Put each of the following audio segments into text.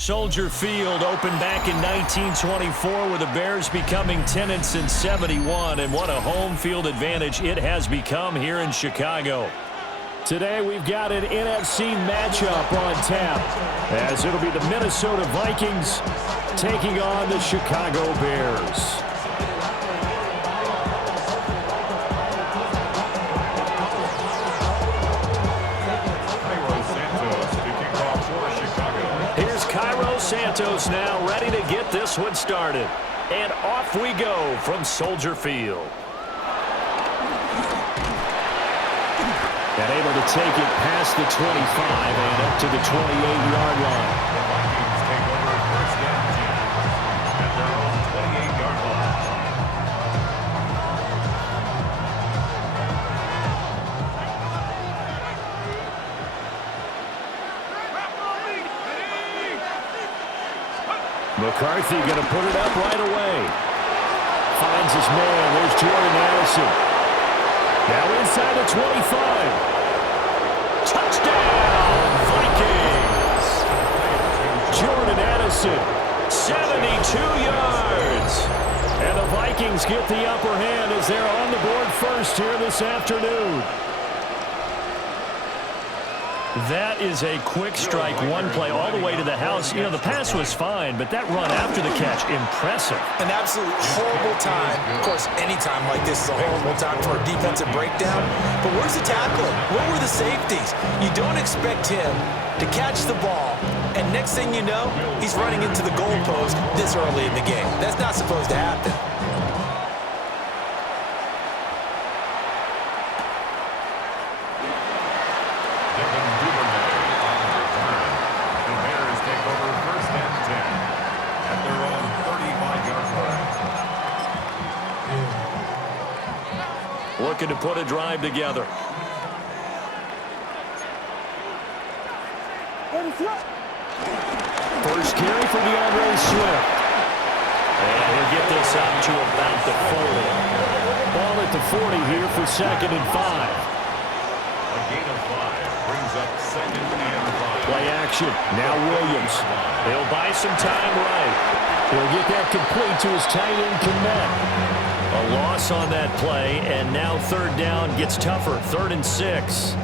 Soldier Field opened back in 1924 with the Bears becoming tenants in 71, and what a home field advantage it has become here in Chicago. Today we've got an NFC matchup on tap, as it'll be the Minnesota Vikings taking on the Chicago Bears. Santos now ready to get this one started. And off we go from Soldier Field. And able to take it past the 25 and up to the 28-yard line. The Vikings take over first and 10 at their own 28-yard line. McCarthy going to put it up right away. Finds his man. There's Jordan Addison. Now inside the 25. Touchdown, Vikings. Jordan Addison, 72 yards. And the Vikings get the upper hand as they're on the board first here this afternoon. That is a quick strike, one play all the way to the house. You know, the pass was fine, but that run after the catch, impressive. An absolute horrible time. Of course, any time like this is a horrible time for a defensive breakdown. But where's the tackling? Where were the safeties? You don't expect him to catch the ball, and next thing you know, he's running into the goalpost this early in the game. That's not supposed to happen. Looking to put a drive together. First carry for DeAndre Swift. And he'll get this up to about the 40. Ball at the 40 here for 2nd and 5. A gain of 5 brings up 2nd and 5. Play action. Now Williams. He'll buy some time right. He'll get that complete to his tight end Kmet. A loss on that play, and now 3rd down gets tougher. 3rd and 6.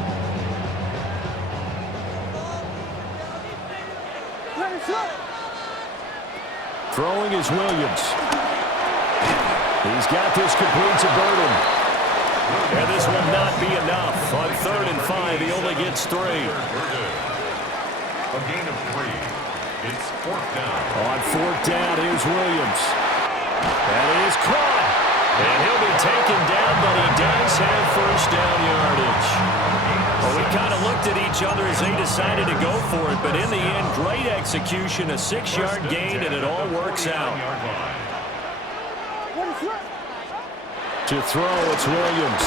Throwing is Williams. He's got this complete to Burden. And this will not be enough. On 3rd and 5, he only gets 3. A gain of 3. It's 4th down. On 4th down, here's Williams. And he is caught. And he'll be taken down, but he does have first down yardage. Well, we kind of looked at each other as they decided to go for it, but in the end, great execution, a 6-yard gain, and it all works out. To throw, it's Williams.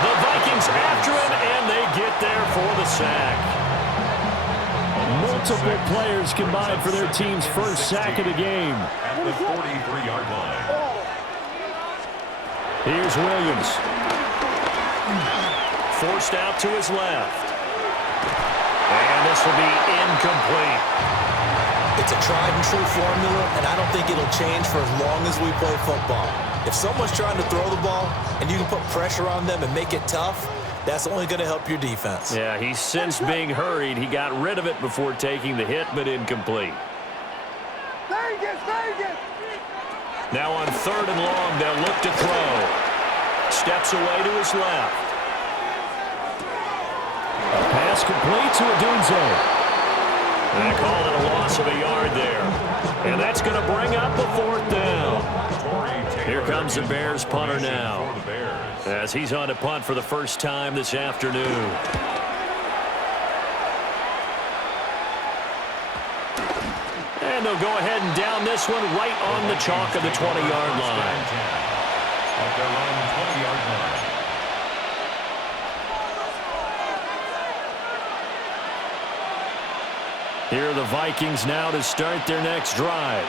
The Vikings after him, and they get there for the sack. Multiple players combined for their team's first sack of the game. At the 43-yard line. Here's Williams. Forced out to his left. And this will be incomplete. It's a tried and true formula, and I don't think it'll change for as long as we play football. If someone's trying to throw the ball and you can put pressure on them and make it tough, that's only going to help your defense. Yeah, he sensed being hurried. He got rid of it before taking the hit, but incomplete. Now on 3rd and long, they'll look to throw. Steps away to his left. A pass complete to Odunze. They call it a loss of a yard there. And that's going to bring up a 4th down. Here comes the Bears punter now, as he's on to punt for the first time this afternoon. And they'll go ahead and down this one right on the chalk of the 20-yard line. At their own 20-yard line. Here are the Vikings now to start their next drive.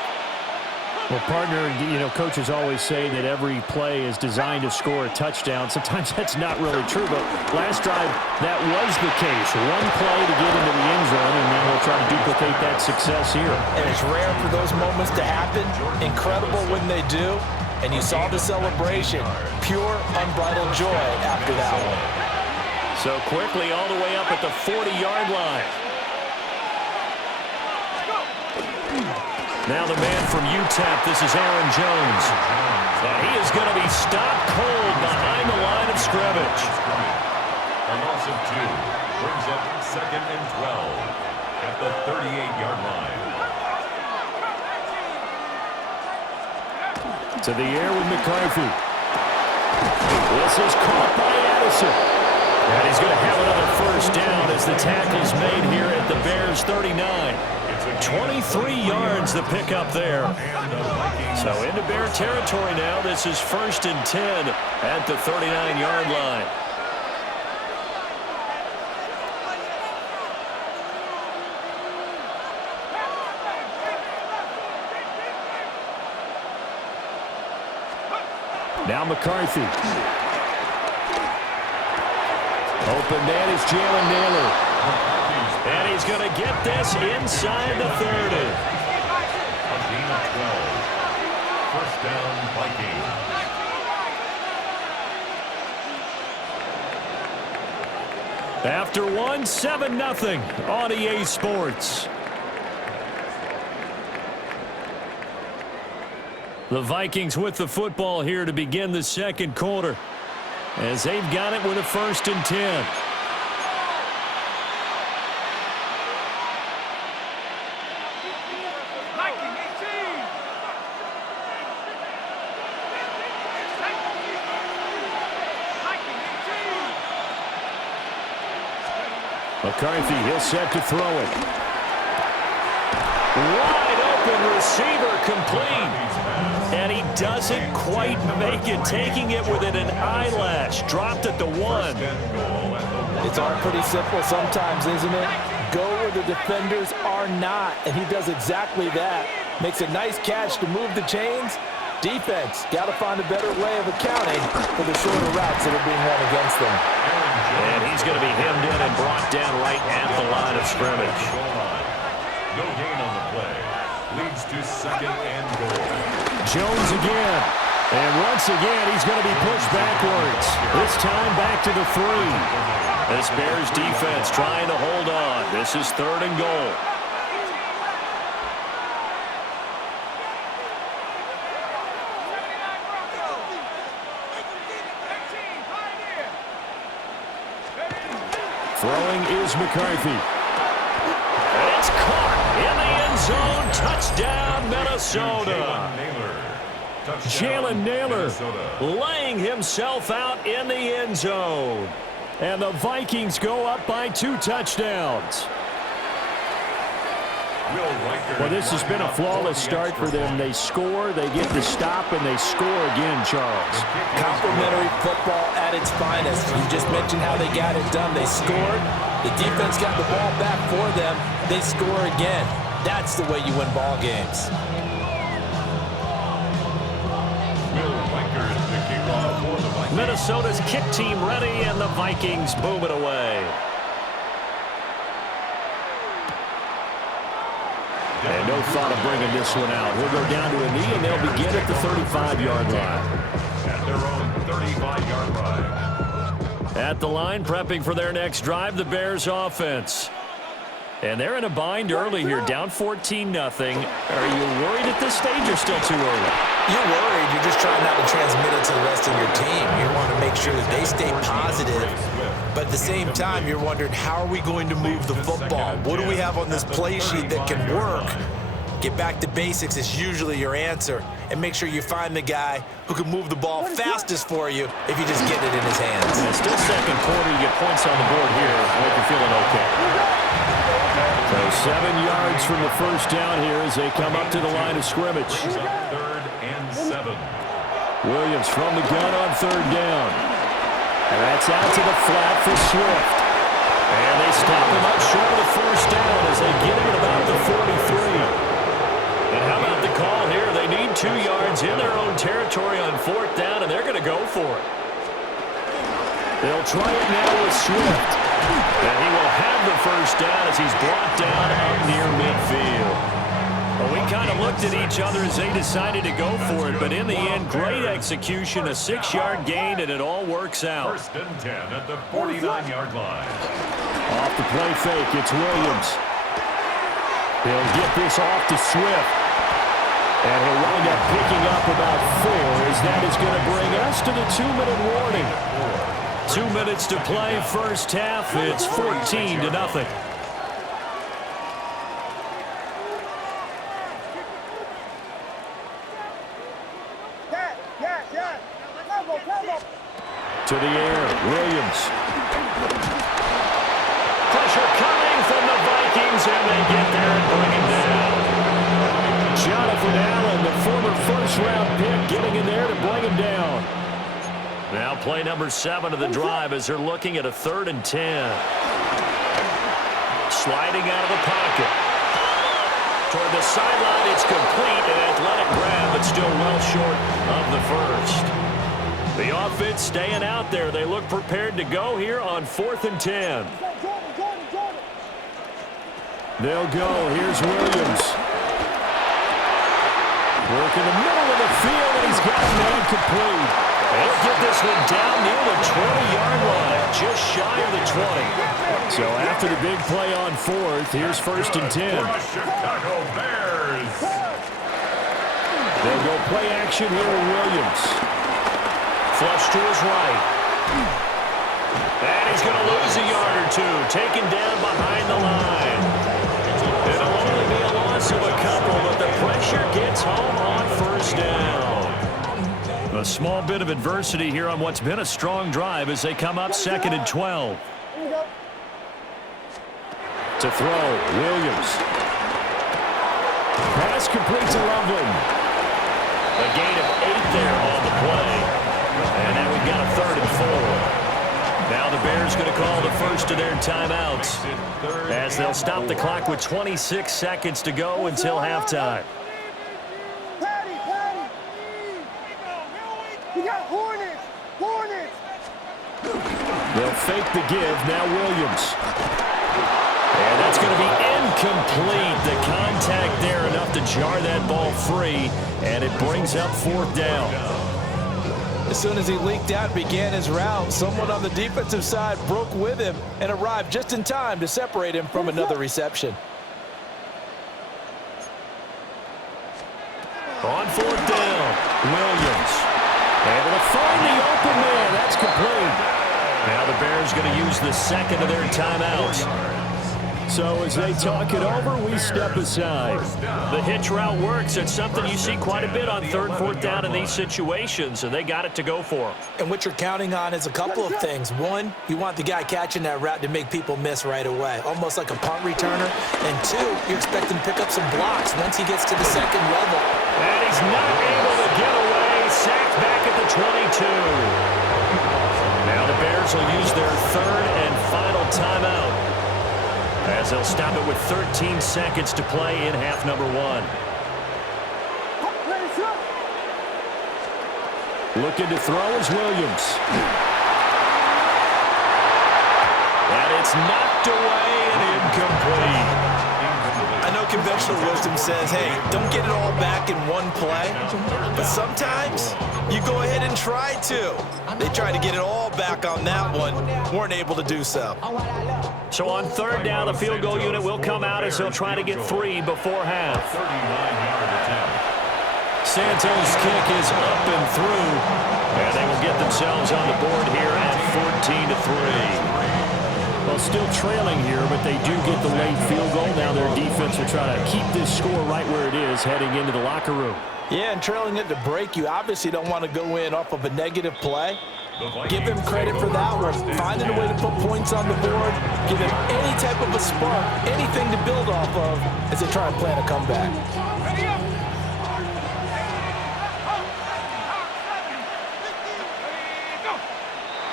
Well, partner, coaches always say that every play is designed to score a touchdown. Sometimes that's not really true, but last drive, that was the case. One play to get into the end zone, and then we'll try to duplicate that success here. And it's rare for those moments to happen. Incredible when they do. And you saw the celebration. Pure, unbridled joy after that one. So quickly all the way up at the 40-yard line. Now the man from UTEP, this is Aaron Jones. And he is going to be stopped cold behind the line of scrimmage. A loss of 2 brings up 2nd and 12 at the 38-yard line. To the air with McCarthy. This is caught by Addison. And he's going to have another first down as the tackle's made here at the Bears' 39. 23 yards the pickup there. So into Bear territory now. This is 1st and 10 at the 39-yard line. Now McCarthy. Open man is Jalen Naylor. And he's going to get this inside the 30. A gain of 12. First down, Vikings. After one, 7-0 on EA Sports. The Vikings with the football here to begin the second quarter, as they've got it with a 1st and 10. McCarthy, he'll set to throw it. Wide open receiver complete. And he doesn't quite make it, taking it within an eyelash. Dropped at the 1. It's all pretty simple sometimes, isn't it? Go where the defenders are not, and he does exactly that. Makes a nice catch to move the chains. Defense, got to find a better way of accounting for the shorter routes that are being run against them. And he's going to be hemmed in and brought down right at the line of scrimmage. No gain on the play. Leads to 2nd and goal. Jones again. And once again, he's going to be pushed backwards. This time back to the 3. This Bears defense trying to hold on. This is 3rd and goal. Throwing is McCarthy. It's caught in the end zone. Touchdown, Minnesota. Jalen Naylor laying himself out in the end zone. And the Vikings go up by 2 touchdowns. Well, this has been a flawless start for them. They score, they get the stop, and they score again, Charles. Complimentary football at its finest. You just mentioned how they got it done. They scored. The defense got the ball back for them. They score again. That's the way you win ball games. Minnesota's kick team ready, and the Vikings boom it away. And no thought of bringing this one out. He'll go down to a knee, and they'll begin at the 35-yard line. At their own 35-yard line. At the line, prepping for their next drive, the Bears offense. And they're in a bind early here, down 14-0. Are you worried at this stage or still too early? You're worried. You're just trying not to transmit it to the rest of your team. You want to make sure that they stay positive. But at the same time, you're wondering, how are we going to move the football? What do we have on this play sheet that can work? Get back to basics is usually your answer. And make sure you find the guy who can move the ball fastest for you if you just get it in his hands. Yeah, still second quarter. You get points on the board here. I hope you're feeling okay. So 7 yards from the first down here as they come up to the line of scrimmage. 3rd and 7. Williams from the gun on 3rd down. And that's out to the flat for Swift. And they stop him up short of the first down as they get him at about the 43. And how about the call here? They need 2 for it. They'll try it now with Swift. And he will have the first down as he's brought down up near midfield. Well, we kind of looked at each other as they decided to go for it, but in the end, great execution, a 6-yard gain, and it all works out. First and 10 at the 49-yard line. Off the play fake, it's Williams. He'll get this off to Swift. And he'll wind up picking up about 4 as that is going to bring us to the 2-minute warning. 2 minutes to play, first half. It's 14-0. To the air, Williams. Pressure coming from the Vikings, and they get there and bring him down. Jonathan Allen, the former first-round pick, getting in there to bring him down. Now play number 7 of the drive as they're looking at a 3rd and 10. Sliding out of the pocket. Toward the sideline, it's complete, an athletic grab, but still well short of the first. The offense staying out there. They look prepared to go here on 4th and 10. They'll go. Here's Williams. Work in the middle of the field, and he's got it complete. They'll get this one down near the 20-yard line, just shy of the 20. So after the big play on 4th, here's 1st and 10. Chicago Bears. They'll go play action here with Williams. Flush to his right. And he's going to lose a yard or 2, taken down behind the line. It'll only be a loss of a couple, but the pressure gets home on 1st down. A small bit of adversity here on what's been a strong drive as they come up 2nd and 12. To throw, Williams. Pass complete to Loveland. A gain of 8 there on the play. And now we've got a 3rd and 4. Now the Bears going to call the first of their timeouts as they'll stop the clock with 26 seconds to go until halftime. They'll fake the give. Now Williams. And that's going to be incomplete. The contact there enough to jar that ball free, and it brings up 4th down. As soon as he leaked out and began his route, someone on the defensive side broke with him and arrived just in time to separate him from another reception. On 4th down, Williams. Able to find the open man. That's complete. Now the Bears going to use the 2nd of their timeouts. So as they talk it over, we step aside. The hitch route works. It's something you see quite a bit on 3rd, 4th down in these situations, and they got it to go for. And what you're counting on is a couple of things. One, you want the guy catching that route to make people miss right away, almost like a punt returner. And 2, you expect him to pick up some blocks once he gets to the 2nd level. And he's not able to get away. Sacked back at the 22. Now the Bears will use their 3rd and final timeout, as they'll stop it with 13 seconds to play in half number 1. Looking to throw is Williams. And it's knocked away and incomplete. I know conventional wisdom says, hey, don't get it all back in one play. But sometimes you go ahead and try to. They tried to get it all back on that one. Weren't able to do so. So on 3rd down, the field goal unit will come out as they'll try to get 3 before half. 39-yard attempt. Santos' kick is up and through, and they will get themselves on the board here at 14-3. Well, still trailing here, but they do get the late field goal. Now their defense will try to keep this score right where it is heading into the locker room. Yeah, and trailing it to break, you obviously don't want to go in off of a negative play. Give him credit for that one. Finding a way to put points on the board, give him any type of a spark, anything to build off of as they try and plan a comeback.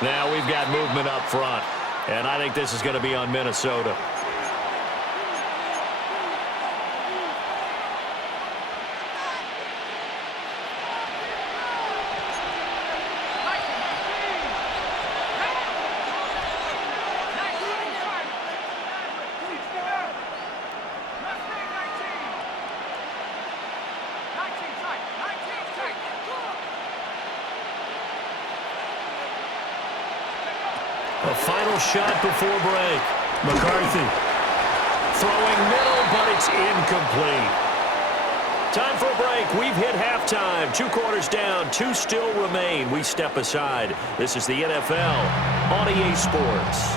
Now we've got movement up front, and I think this is going to be on Minnesota. A final shot before break. McCarthy throwing middle, but it's incomplete. Time for a break. We've hit halftime. 2 quarters down, 2 still remain. We step aside. This is the NFL on EA Sports.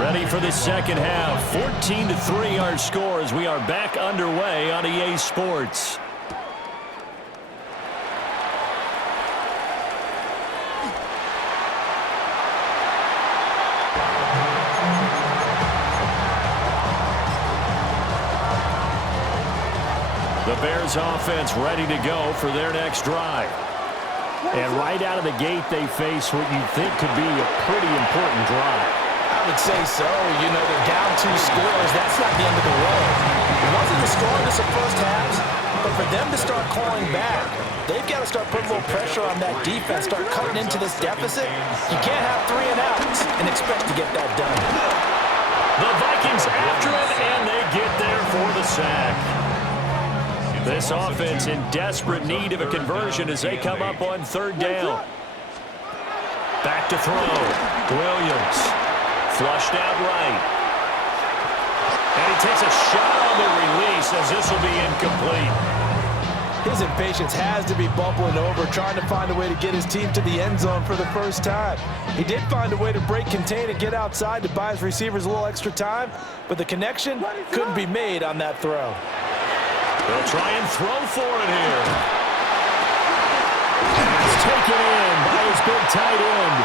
Ready for the second half. 14-3 our score as we are back underway on EA Sports. The Bears offense ready to go for their next drive. And right out of the gate, they face what you think could be a pretty important drive. I would say so. You know, they're down 2 scores. That's not the end of the road. It wasn't the strongest of first halves, but for them to start clawing back, they've got to start putting a little pressure on that defense, start cutting into this deficit. You can't have 3 and outs and expect to get that done. The Vikings after it, and they get there for the sack. This offense in desperate need of a conversion as they come up on 3rd down. Back to throw. Williams. Flushed out right. And he takes a shot on the release as this will be incomplete. His impatience has to be bubbling over, trying to find a way to get his team to the end zone for the first time. He did find a way to break contain and get outside to buy his receivers a little extra time, but the connection couldn't be made on that throw. They'll try and throw for it here. Pass taken in by his big tight end.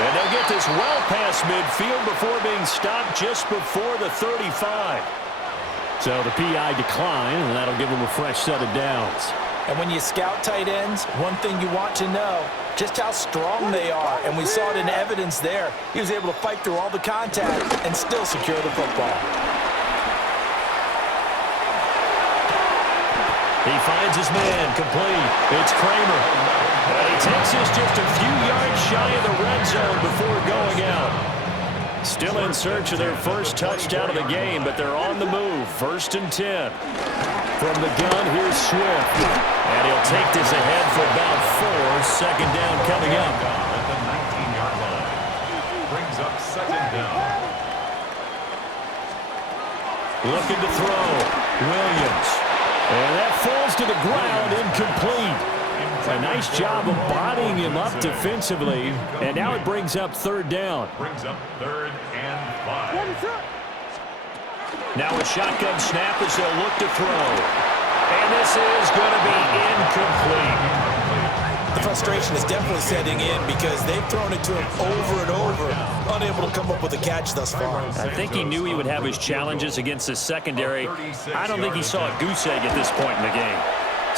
And they'll get this well past midfield before being stopped just before the 35. So the PI decline, and that'll give them a fresh set of downs. And when you scout tight ends, one thing you want to know, just how strong they are. And we saw it in evidence there. He was able to fight through all the contact and still secure the football. He finds his man, complete. It's Kramer. And he takes this just a few yards shy of the red zone before going out. Still in search of their first touchdown of the game, but they're on the move. 1st and 10. From the gun, here's Swift. And he'll take this ahead for about 4. 2nd down coming up. At the 19-yard line. Brings up 2nd down. Looking to throw. Williams. And that falls to the ground, incomplete. A nice job of bodying him up defensively. And now it brings up 3rd down. Brings up 3rd and 5. Now a shotgun snap as they'll look to throw. And this is going to be incomplete. The frustration is definitely setting in because they've thrown it to him over and over, unable to come up with a catch thus far. I think he knew he would have his challenges against the secondary. I don't think he saw a goose egg at this point in the game.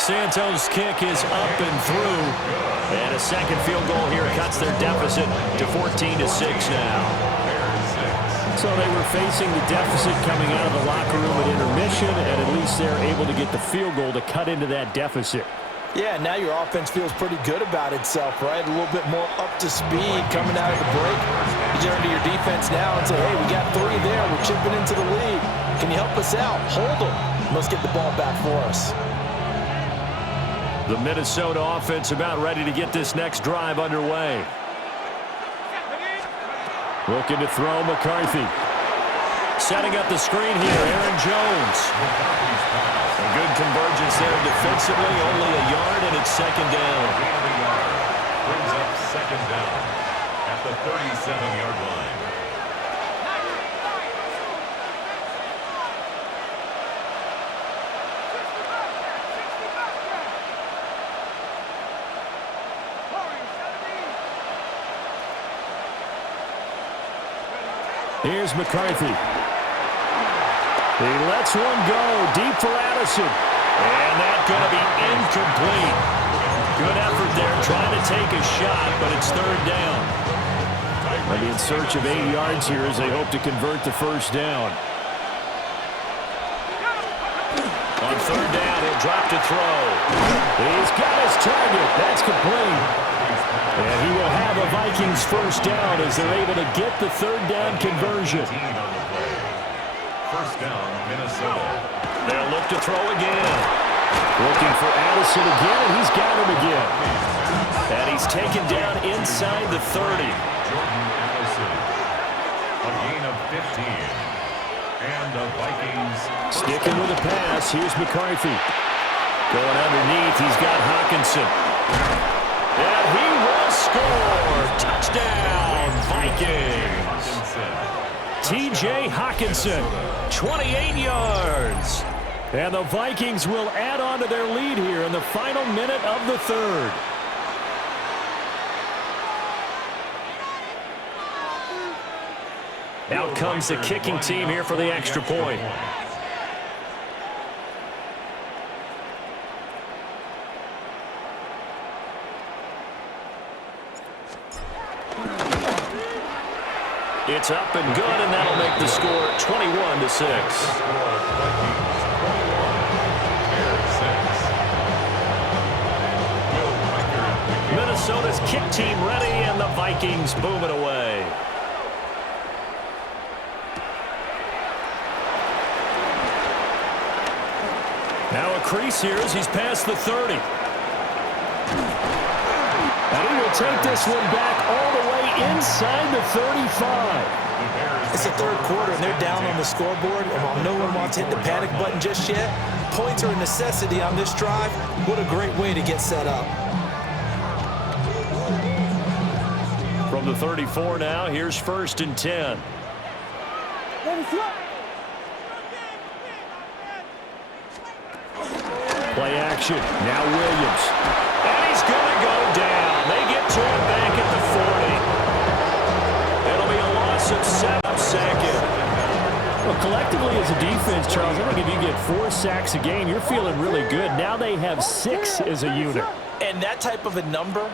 Santos' kick is up and through. And a second field goal here cuts their deficit to 14-6 now. So they were facing the deficit coming out of the locker room at intermission, and at least they're able to get the field goal to cut into that deficit. Yeah, now your offense feels pretty good about itself, right? A little bit more up to speed coming out of the break. You turn to your defense now and say, hey, we got 3 there. We're chipping into the lead. Can you help us out? Hold them. Let's get the ball back for us. The Minnesota offense about ready to get this next drive underway. Looking to throw McCarthy. Setting up the screen here, Aaron Jones. A good convergence there defensively, only a yard, and it's 2nd down. Brings up 2nd down at the 37-yard line. Here's McCarthy. He lets one go deep for Addison. And that's going to be incomplete. Good effort there trying to take a shot, but it's 3rd down. They'll be in search of 8 yards here as they hope to convert the 1st down. On 3rd down, he'll drop to throw. He's got his target. That's complete. And he will have a Vikings 1st down as they're able to get the 3rd down conversion. 1st down, Minnesota. They'll look to throw again. Looking for Addison again, and he's got him again. And he's taken down inside the 30. Jordan Addison. A gain of 15. And the Vikings. Sticking with the pass. Here's McCarthy. Going underneath. He's got Hawkinson. And he will score. Touchdown, Vikings. T.J. Hawkinson, 28 yards. And the Vikings will add on to their lead here in the final minute of the third. Out comes the kicking team here for the extra point. It's up and good, and that'll make the score 21-6. Minnesota's kick team ready, and the Vikings boom it away. Now a crease here as he's past the 30. And he will take this one back all the way inside the 35. It's the third quarter, and they're down on the scoreboard. And while no one wants to hit the panic button just yet, points are a necessity on this drive. What a great way to get set up. From the 34 now, here's 1st and 10. Play action. Now Williams. And he's going to go down. They get to him back at the 40. It'll be a loss of 7, second. Well, collectively as a defense, Charles, I think if you get 4 sacks a game, you're feeling really good. Now they have 6 as a unit. And that type of a number,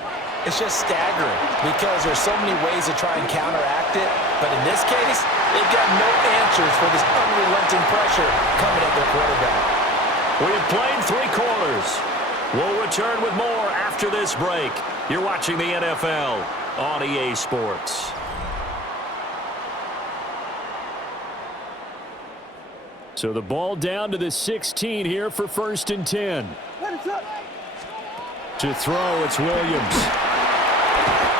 it's just staggering because there's so many ways to try and counteract it. But in this case, they've got no answers for this unrelenting pressure coming at their quarterback. We have played 3 quarters. We'll return with more after this break. You're watching the NFL on EA Sports. So the ball down to the 16 here for 1st and 10. To throw, it's Williams.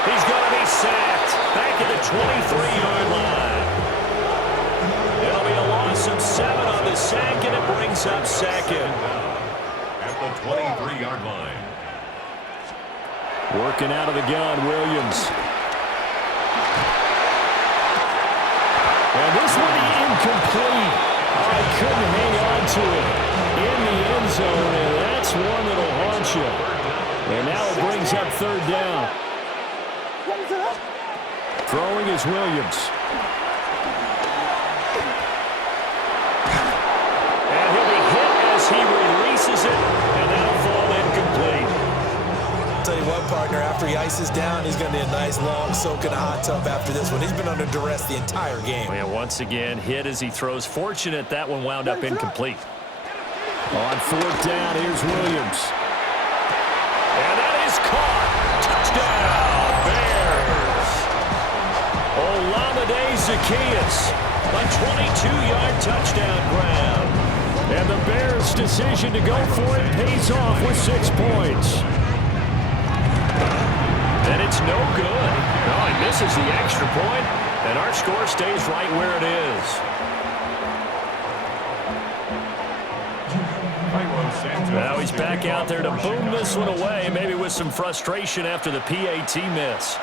He's going to be sacked back at the 23-yard line. It'll be a loss of 7 on the sack, and it brings up 2nd. At the 23-yard line. Working out of the gun, Williams. And this one incomplete. I couldn't hang on to it in the end zone, and that's one that'll haunt you. And now it brings up 3rd down. Throwing is Williams. And he'll be hit as he releases it, and that'll fall incomplete. Tell you what, partner, after he ices down, he's going to be a nice long soak in a hot tub after this one. He's been under duress the entire game. And once again, hit as he throws. Fortunate that one wound up incomplete. On 4th down, here's Williams. And that is caught. Touchdown, Bears. Olamide Zaccheaus, a 22-yard touchdown grab. And the Bears' decision to go for it pays off with 6 points. And it's no good. No, he misses the extra point, and our score stays right where it is. Now he's back out there to boom this one away, maybe with some frustration after the PAT miss.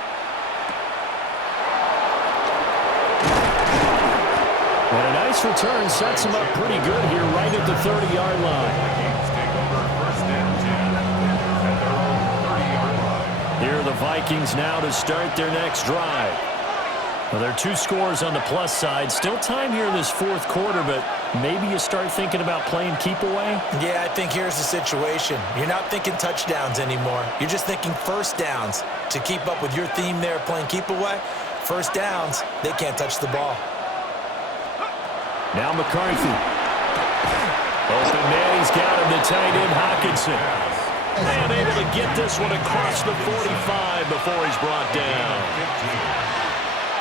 And a nice return sets him up pretty good here right at the 30-yard line. Here are the Vikings now to start their next drive. Well, there are 2 scores on the plus side. Still time here in this 4th quarter, but maybe you start thinking about playing keep away? Yeah, I think here's the situation. You're not thinking touchdowns anymore. You're just thinking 1st downs. To keep up with your theme there, playing keep away, 1st downs, they can't touch the ball. Now McCarthy. Open man, he's got him, the tight end Hawkinson. And able to get this one across the 45 before he's brought down.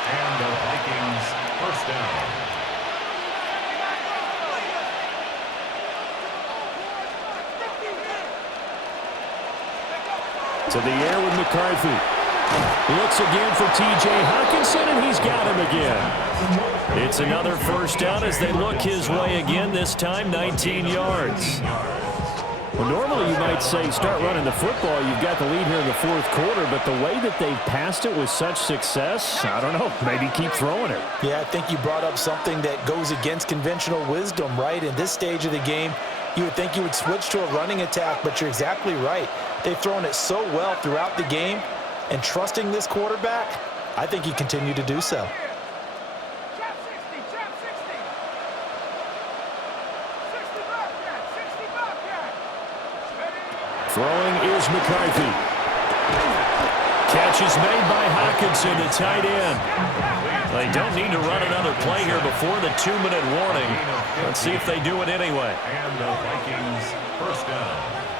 And the Vikings 1st down. To the air with McCarthy. Looks again for T.J. Hockenson, and he's got him again. It's another first down as they look his way again, this time 19 yards. Well, normally you might say start running the football. You've got the lead here in the fourth quarter, but the way that they've passed it with such success, I don't know, maybe keep throwing it. Yeah, I think you brought up something that goes against conventional wisdom, right? In this stage of the game, you would think you would switch to a running attack, but you're exactly right. They've thrown it so well throughout the game, and trusting this quarterback, I think you continue to do so. Throwing is McCarthy. Catch is made by Hockenson, the tight end. They don't need to run another play here before the 2-minute warning. Let's see if they do it anyway. And the Vikings first down.